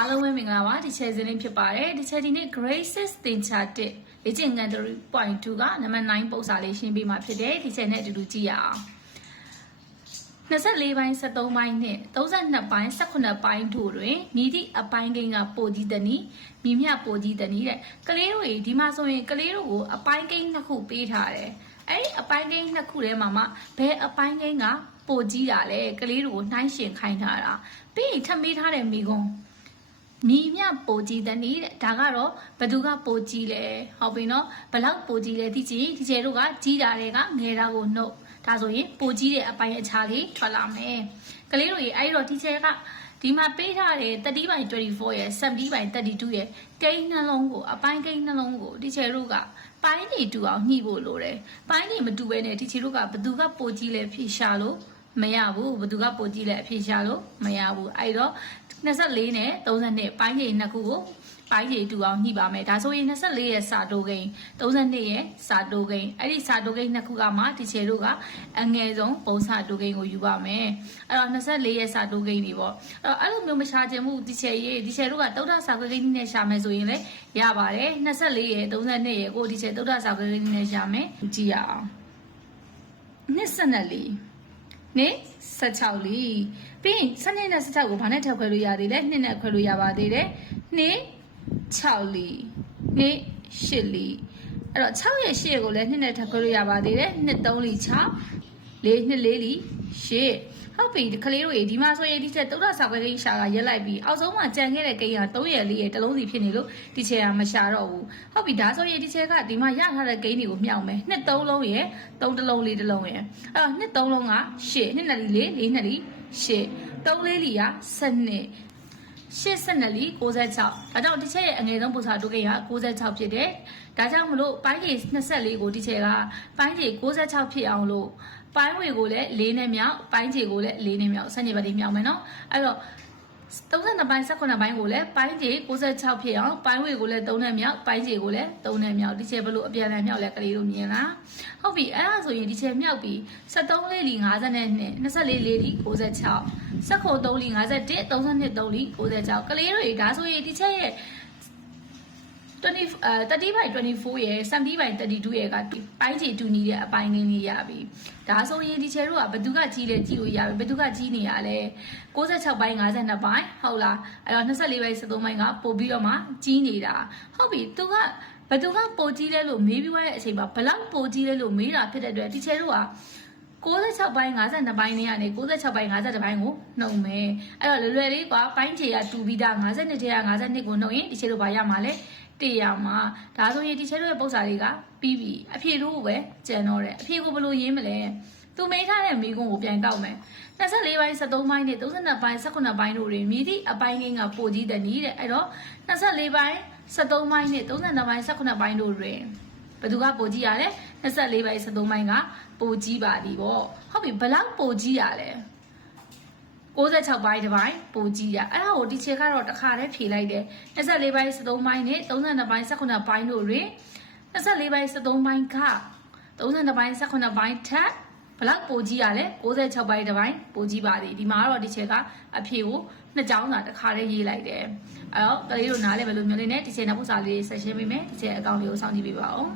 အားလုံးပဲမင်္ဂလာပါဒီချဲစင်းလေးဖြစ်ပါတယ်ဒီချဲဒီနေ့ grade 6သင်ချာ1လေ့ကျင့်ခန်း3.2ကနံပါတ်9ပုံစာလေးရှင်းပေးမှာဖြစ်တယ်ဒီချဲနဲ့အတူတူကြည့်ရအောင်24ပိုင်း73ပိုင်းနဲ့32ပိုင်း18ပိုင်းတို့တွင်မိသည့်အပိုင်းကိန်းကပိုကြီးတနည်းမိမြပိုကြီးတနည်းတဲ့ကလေးတို့ဒီမှာဆိုရင်ကလေးတို့ကိုအပိုင်းကိန်းနှစ်ခုပေးထားတယ်အဲ့ဒီအပိုင်းကိန်းနှစ်ခုထဲမှာမှဘယ်အပိုင်းကိန်းကပိုကြီးတာလဲကလေးတို့ကိုနှိုင်းရှင်ခိုင်းထားတာပြီးရင်ထပ်မေးထားတဲ့မိကုံး မိမြပိုကြီးတဲ့နီးတဲ့ဒါကတော့ဘသူကပိုကြီးလဲဟုတ်ပြီနော်ဘလောက်ပိုကြီးလဲသိချင်ဒီကျဲတို့ကကြီးတာတွေကငယ်တာကိုနှုတ်ဒါဆိုရင်ပိုကြီးတဲ့အပိုင်းအခြားလေးထွက်လာမယ်ကလေးတို့ရေအဲ့တော့ဒီကျဲကဒီမှာပေးထားတဲ့30 by 24ရဲ့70 by 32ရဲ့ကိန်းနှလုံးကိုအပိုင်းကိန်းနှလုံးကိုဒီကျဲတို့ကပိုင်းနေတူအောင်ညှိဖို့လိုတယ်ပိုင်းနေမတူဘဲနဲ့ဒီကျဲတို့ကဘသူကပိုကြီးလဲဖြေရှာလို့ မရဘူးဘသူကပိုကြီးလဲအဖြေရှာလို့မရဘူးအဲ့တော့24နဲ့32ပိုင်းကြီးနှစ်ခုကိုပိုင်းကြီးတူအောင်ညှိပါမယ်ဒါဆိုရင်24ရဲ့စာတိုးကိန်း32ရဲ့စာတိုးကိန်းအဲ့ဒီစာတိုးကိန်းနှစ်ခုကမှဒီချေတို့ကအငယ်ဆုံးပုံစာတိုးကိန်းကိုယူပါမယ်အဲ့တော့24ရဲ့စာတိုးကိန်းတွေပေါ့အဲ့တော့အဲ့လိုမျိုးမရှာခြင်းမှုဒီချေရေးဒီချေတို့ကတုဒ္ဒစာကိန်းနဲ့ရှာမယ်ဆိုရင်လည်းရပါတယ်24ရဲ့32ရဲ့ကိုဒီချေတုဒ္ဒစာကိန်းနဲ့ရှာမယ်ကြည့်ရအောင်24 နေ့16လီပြီးရင်စနေနဲ့16ကိုဘာနဲ့ထပ်ခွဲလို့ရသေးလဲ2နဲ့ခွဲလို့ရပါသေးတယ်နေ့6လီနေ့8လီအဲ့တော့6ရဲ့8ကိုလည်း2နဲ့ထပ်ခွဲလို့ရပါသေးတယ်2 3လီ6 4 2 4လီ8 ဟုတ်ပြီကလေးတို့ရေဒီမှာဆိုရင်ဒီချက်တုဒ္ဒစာပွဲကိရှာကရက်လိုက်ပြီးအောက်ဆုံးမှာကြံခဲ့တဲ့ကိန်းက3ရက်4ရက်တလုံးစီဖြစ်နေလို့ဒီချက်ကမရှာတော့ဘူးဟုတ်ပြီဒါဆိုရင်ဒီချက်ကဒီမှာရထားတဲ့ကိန်းတွေကိုမြောက်မယ်နှစ်သုံးလုံးရယ်သုံးတလုံးလေးတလုံးရယ်အဲ့တော့နှစ်သုံးလုံးက8နှစ်နှစ်လေးလေးနှစ်လေး8 3လေးလီက7နှစ် 84 96ဒါကြောင့်ဒီချက်ရဲ့အငယ်ဆုံးပူစာတိုးကိက96ဖြစ်တယ်။ဒါကြောင့်မလို့ပိုင်းကြီး24ကိုဒီချက်ကပိုင်းကြီး96ဖြစ်အောင်လို့ပိုင်းဝေကိုလည်း၄နဲ့မြောက်ပိုင်းကြီးကိုလည်း၄နဲ့မြောက်ဆက်နေပါသေးမြောက်မယ်နော်။အဲ့တော့ 32ပိုင်း18ပိုင်းကိုလည်းပိုင်းကြီး66ဖြစ်အောင်ပိုင်းဝေကိုလည်း3နဲ့မြောက်ပိုင်းကြီးကိုလည်း3နဲ့မြောက်ဒီချက်ဘလို့အပြန်အလှန်မြောက်လဲကလေးတို့မြင်လားဟုတ်ပြီအဲ့ဒါဆိုရင်ဒီချက်မြောက်ပြီး73လေးလီ52 24လေးလီ66စက်ခု3လီ51 32 3လီ66ကလေးတွေဒါဆိုရင်ဒီချက်ရဲ့ 20အဲ30 by 24ရဲ့70 by 32ရဲ့ကပိုင်းချီတူညီတဲ့အပိုင်းလေးလေးရပြီဒါဆိုရင်ဒီချဲတို့ကဘသူကကြီးလဲကြီးလို့ရပြီဘသူကကြီးနေရလဲ66ပိုင်း52ပိုင်းဟုတ်လားအဲ့တော့24ပိုင်း73ပိုင်းကပို့ပြီးတော့မှကြီးနေတာဟုတ်ပြီသူကဘသူကပိုကြီးလဲလို့မေးပြီးွားတဲ့အချိန်မှာဘလောက်ပိုကြီးလဲလို့မေးတာဖြစ်တဲ့အတွက်ဒီချဲတို့က 66ပိုင်း52ပိုင်းနဲ့ကနေ66ပိုင်း52ပိုင်းကိုနှုံမယ်အဲ့တော့လွယ်လွယ်လေးကွာပိုင်းချေကတူပြီးသား52ထဲက52ကိုနှုံရင်ဒီချေတို့ဘာရမှာလဲတရားမှာဒါဆိုရင်ဒီချဲတို့ရဲ့ပုံစံတွေကပြီးပြီအဖြေတို့ကိုပဲကြံတော့တယ်အဖြေကိုဘယ်လိုရေးမလဲသူမေးထားတဲ့မိကုံးကိုပြန်ကောက်မယ်24ပိုင်း73ပိုင်းနဲ့32ပိုင်း18ပိုင်းတို့တွင်မြည်သည့်အပိုင်းငင်းကပိုကြီးတဲ့နီးတဲ့အဲ့တော့24ပိုင်း73ပိုင်းနဲ့32ပိုင်း18ပိုင်းတို့တွင် ဘယ်သူကပိုကြီးရလဲ24ပိုင်း73ပိုင်းကပိုကြီးပါသည်ပေါ့ဟုတ်ပြီဘလောက်ပိုကြီးရလဲ66ပိုင်းတစ်ပိုင်းပိုကြီးရအဲ့ဒါကိုဒီချေကတော့တစ်ခါတည်းဖြေလိုက်တယ်24ပိုင်း73ပိုင်းနဲ့32ပိုင်း18ပိုင်းတို့တွင်24ပိုင်း73ပိုင်းက32ပိုင်း18ပိုင်းထက်ဘလောက်ပိုကြီးရလဲ66ပိုင်းတစ်ပိုင်းပိုကြီးပါသည်ဒီမှာကတော့ဒီချေကအဖြေကိုနှစ်ကြောင်းသာတစ်ခါတည်းရေးလိုက်တယ်အဲ့တော့ကလေးတို့နားလည်းဘယ်လိုမျိုးလေးနဲ့ဒီချေနောက်ပုစာလေးဆက်ရှင်းပေးမယ်ဒီချေအကောင့်လေးကိုစောင့်ကြည့်ပေးပါဦး